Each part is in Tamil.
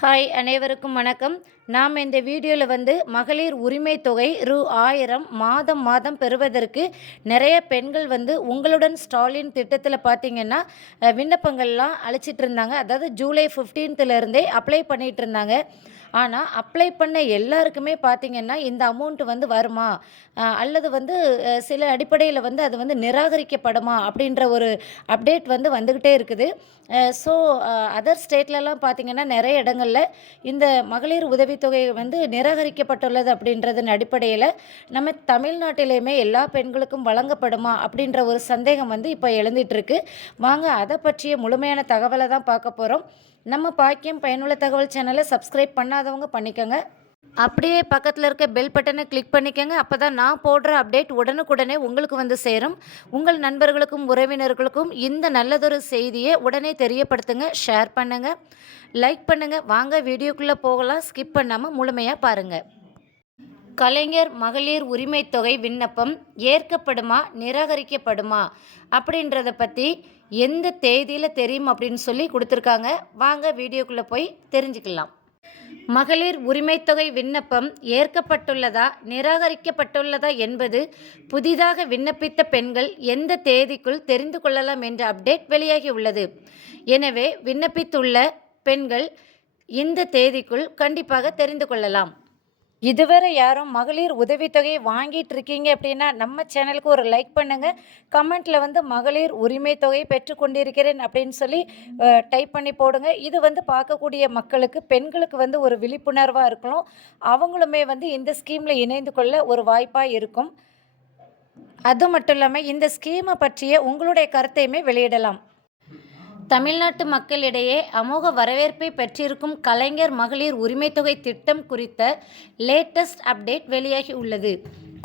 ஹாய் அனைவருக்கும் வணக்கம். நாம் இந்த வீடியோவில் மகளிர் உரிமை தொகை ரூ. 1000 மாதம் மாதம் பெறுவதற்கு நிறைய பெண்கள் உங்களுடன் ஸ்டாலின் திட்டத்தில் பார்த்தீங்கன்னா விண்ணப்பங்கள்லாம் அழைச்சிட்டு இருந்தாங்க. அதாவது ஜூலை 15லேருந்தே அப்ளை பண்ணிகிட்டு இருந்தாங்க. ஆனால் அப்ளை பண்ண எல்லாருக்குமே பார்த்திங்கன்னா இந்த அமௌண்ட் வருமா அல்லது சில அடிப்படையில் அது நிராகரிக்கப்படுமா அப்படின்ற ஒரு அப்டேட் வந்துக்கிட்டே இருக்குது. ஸோ அதர் ஸ்டேட்லலாம் பார்த்திங்கன்னா நிறைய இடங்களில் இந்த மகளிர் உதவித்தொகை நிராகரிக்கப்பட்டுள்ளது அப்படின்றதன் அடிப்படையில் நம்ம தமிழ்நாட்டிலையுமே எல்லா பெண்களுக்கும் வழங்கப்படுமா அப்படின்ற ஒரு சந்தேகம் இப்போ எழுந்துகிட்ருக்கு. வாங்க அதை பற்றிய முழுமையான தகவலை தான் பார்க்க போகிறோம். நம்ம பாக்கியம் பயனுள்ள தகவல் சேனலை சப்ஸ்கிரைப் பண்ணாதவங்க பண்ணிக்கோங்க. அப்படியே பக்கத்தில் இருக்க பெல் பட்டனை கிளிக் பண்ணிக்கோங்க. அப்போ தான் நான் போடுற அப்டேட் உடனுக்குடனே உங்களுக்கு சேரும். உங்கள் நண்பர்களுக்கும் உறவினர்களுக்கும் இந்த நல்லதொரு செய்தியை உடனே தெரியப்படுத்துங்க. ஷேர் பண்ணுங்கள், லைக் பண்ணுங்கள். வாங்க வீடியோக்குள்ளே போகலாம். ஸ்கிப் பண்ணாமல் முழுமையாக பாருங்கள். கலைஞர் மகளிர் உரிமை தொகை விண்ணப்பம் ஏற்கப்படுமா நிராகரிக்கப்படுமா அப்படின்றத பற்றி எந்த தேதியில் தெரியும் அப்படின்னு சொல்லி கொடுத்துருக்காங்க. வாங்க வீடியோக்குள்ளே போய் தெரிஞ்சுக்கலாம். மகளிர் உரிமை தொகை விண்ணப்பம் ஏற்கப்பட்டுள்ளதா நிராகரிக்கப்பட்டுள்ளதா என்பது புதிதாக விண்ணப்பித்த பெண்கள் எந்த தேதிக்குள் தெரிந்து கொள்ளலாம் என்ற அப்டேட் வெளியாகி உள்ளது. எனவே விண்ணப்பித்துள்ள பெண்கள் இந்த தேதிக்குள் கண்டிப்பாக தெரிந்து கொள்ளலாம். இதுவரை யாரும் மகளிர் உதவித்தொகை வாங்கிட்டு இருக்கீங்க அப்படின்னா நம்ம சேனலுக்கு ஒரு லைக் பண்ணுங்கள். கமெண்ட்டில் மகளிர் உரிமை தொகை பெற்றுக்கொண்டிருக்கிறேன் அப்படின்னு சொல்லி டைப் பண்ணி போடுங்க. இது பார்க்கக்கூடிய மக்களுக்கு பெண்களுக்கு ஒரு விழிப்புணர்வாக இருக்கணும். அவங்களுமே இந்த ஸ்கீமில் இணைந்து கொள்ள ஒரு வாய்ப்பாக இருக்கும். அது மட்டும் இல்லாமல் இந்த ஸ்கீமை பற்றிய உங்களுடைய கருத்தையுமே வெளியிடலாம். தமிழ்நாட்டு மக்களிடையே அமோக வரவேற்பை பெற்றிருக்கும் கலைஞர் மகளிர் உரிமை தொகை திட்டம் குறித்த லேட்டஸ்ட் அப்டேட் வெளியாகி உள்ளது.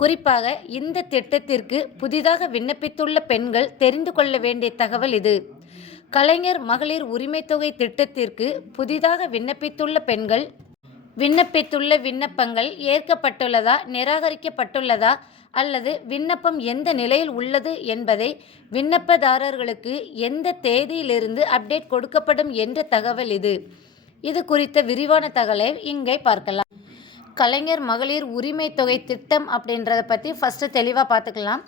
குறிப்பாக இந்த திட்டத்திற்கு புதிதாக விண்ணப்பித்துள்ள பெண்கள் தெரிந்து கொள்ள வேண்டிய தகவல் இது. கலைஞர் மகளிர் உரிமை தொகை திட்டத்திற்கு புதிதாக விண்ணப்பித்துள்ள பெண்கள் விண்ணப்பித்துள்ள விண்ணப்பங்கள் ஏற்கப்பட்டுள்ளதா நிராகரிக்கப்பட்டுள்ளதா அல்லது விண்ணப்பம் எந்த நிலையில் உள்ளது என்பதை விண்ணப்பதாரர்களுக்கு எந்த தேதியிலிருந்து அப்டேட் கொடுக்கப்படும் என்ற தகவல் இது குறித்த விரிவான தகவலை இங்கே பார்க்கலாம். கலைஞர் மகளிர் உரிமை தொகை திட்டம் அப்படின்றத பற்றி ஃபஸ்ட்டு தெளிவாக பார்த்துக்கலாம்.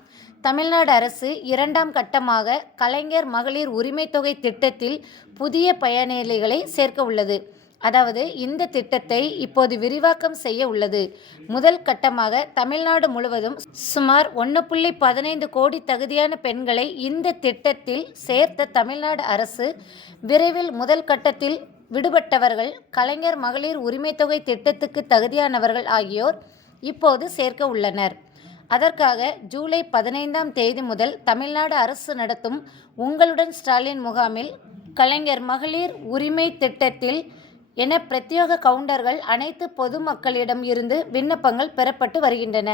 தமிழ்நாடு அரசு 2ஆம் கட்டமாக கலைஞர் மகளிர் உரிமை தொகை திட்டத்தில் புதிய பயனாளிகளை சேர்க்க உள்ளது. அதாவது இந்த திட்டத்தை இப்போது விரிவாக்கம் செய்ய உள்ளது. முதல் கட்டமாக தமிழ்நாடு முழுவதும் சுமார் 1.15 கோடி தகுதியான பெண்களை இந்த திட்டத்தில் சேர்த்த தமிழ்நாடு அரசு விரைவில் முதல் கட்டத்தில் விடுபட்டவர்கள், கலைஞர் மகளிர் உரிமை தொகை திட்டத்துக்கு தகுதியானவர்கள் ஆகியோர் இப்போது சேர்க்க உள்ளனர். அதற்காக ஜூலை 15ஆம் தேதி முதல் தமிழ்நாடு அரசு நடத்தும் உங்களுடன் ஸ்டாலின் முகாமில் கலைஞர் மகளிர் உரிமை திட்டத்தில் என பிரத்யேக கவுண்டர்கள் அனைத்து பொதுமக்களிடம் இருந்து விண்ணப்பங்கள் பெறப்பட்டு வருகின்றன.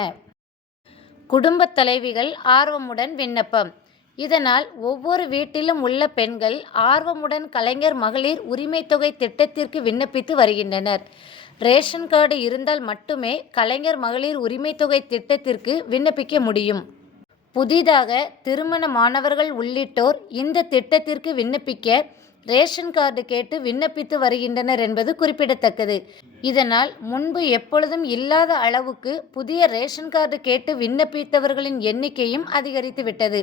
குடும்பத் தலைவிகள் ஆர்வமுடன் விண்ணப்பம். இதனால் ஒவ்வொரு வீட்டிலும் உள்ள பெண்கள் ஆர்வமுடன் கலைஞர் மகளிர் உரிமை தொகை திட்டத்திற்கு விண்ணப்பித்து வருகின்றனர். ரேஷன் கார்டு இருந்தால் மட்டுமே கலைஞர் மகளிர் உரிமை தொகை திட்டத்திற்கு விண்ணப்பிக்க முடியும். புதிதாக திருமணமானவர்கள் உள்ளிட்டோர் இந்த திட்டத்திற்கு விண்ணப்பிக்க ரேஷன் கார்டு கேட்டு விண்ணப்பித்து வருகின்றனர் என்பது குறிப்பிடத்தக்கது. இதனால் முன்பு எப்பொழுதும் இல்லாத அளவுக்கு புதிய ரேஷன் கார்டு கேட்டு விண்ணப்பித்தவர்களின் எண்ணிக்கையும் அதிகரித்து விட்டது.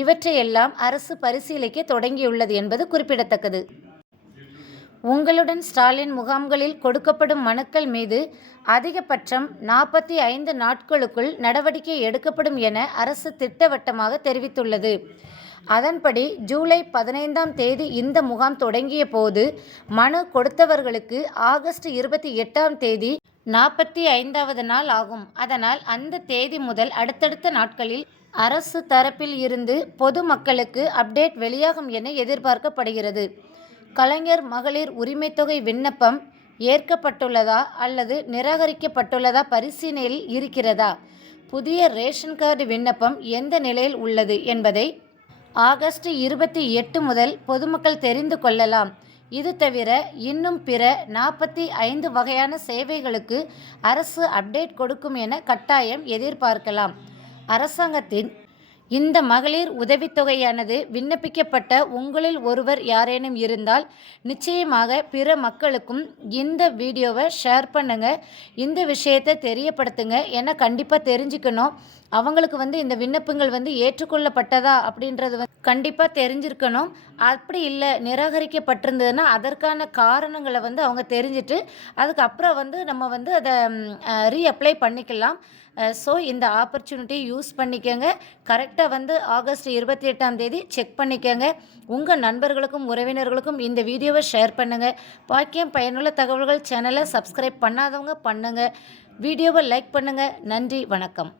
இவற்றையெல்லாம் அரசு பரிசீலிக்க தொடங்கியுள்ளது என்பது குறிப்பிடத்தக்கது. உங்களுடன் ஸ்டாலின் முகாம்களில் கொடுக்கப்படும் மனுக்கள் மீது அதிகபட்சம் 45 நாட்களுக்குள் நடவடிக்கை எடுக்கப்படும் என அரசு திட்டவட்டமாக தெரிவித்துள்ளது. அதன்படி ஜூலை 15ஆம் தேதி இந்த முகாம் தொடங்கிய போது மனு கொடுத்தவர்களுக்கு ஆகஸ்ட் 28ஆம் தேதி 45வது நாள் ஆகும். அதனால் அந்த தேதி முதல் அடுத்தடுத்த நாட்களில் அரசு தரப்பில் இருந்து பொதுமக்களுக்கு அப்டேட் வெளியாகும் என எதிர்பார்க்கப்படுகிறது. கலைஞர் மகளிர் உரிமை தொகை விண்ணப்பம் ஏற்கப்பட்டுள்ளதா அல்லது நிராகரிக்கப்பட்டுள்ளதா பரிசீலனையில் இருக்கிறதா, புதிய ரேஷன் கார்டு விண்ணப்பம் எந்த நிலையில் உள்ளது என்பதை ஆகஸ்ட் 28 முதல் பொதுமக்கள் தெரிந்து கொள்ளலாம். இது தவிர இன்னும் பிற 45 வகையான சேவைகளுக்கு அரசு அப்டேட் கொடுக்கும் என கட்டாயம் எதிர்பார்க்கலாம். அரசாங்கத்தின் இந்த மகளிர் உதவித்தொகையானது விண்ணப்பிக்கப்பட்ட உங்களில் ஒருவர் யாரேனும் இருந்தால் நிச்சயமாக பிற மக்களுக்கும் இந்த வீடியோவை ஷேர் பண்ணுங்க. இந்த விஷயத்தை தெரியப்படுத்துங்க. ஏன்னா கண்டிப்பாக தெரிஞ்சுக்கணும். அவங்களுக்கு இந்த விண்ணப்பங்கள் ஏற்றுக்கொள்ளப்பட்டதா அப்படின்றது கண்டிப்பாக தெரிஞ்சிருக்கணும். அப்படி இல்லை நிராகரிக்கப்பட்டிருந்ததுன்னா அதற்கான காரணங்களை அவங்க தெரிஞ்சுட்டு அதுக்கப்புறம் நம்ம அதை ரீஅப்ளை பண்ணிக்கலாம். ஸோ இந்த ஆப்பர்ச்சுனிட்டியை யூஸ் பண்ணிக்கோங்க. கரெக்டாக ஆகஸ்ட் 28ஆம் தேதி செக் பண்ணிக்கோங்க. உங்கள் நண்பர்களுக்கும் உறவினர்களுக்கும் இந்த வீடியோவை ஷேர் பண்ணுங்கள். பாக்கியம் பயனுள்ள தகவல்கள் சேனலை சப்ஸ்கிரைப் பண்ணாதவங்க பண்ணுங்கள். வீடியோவை லைக் பண்ணுங்கள். நன்றி, வணக்கம்.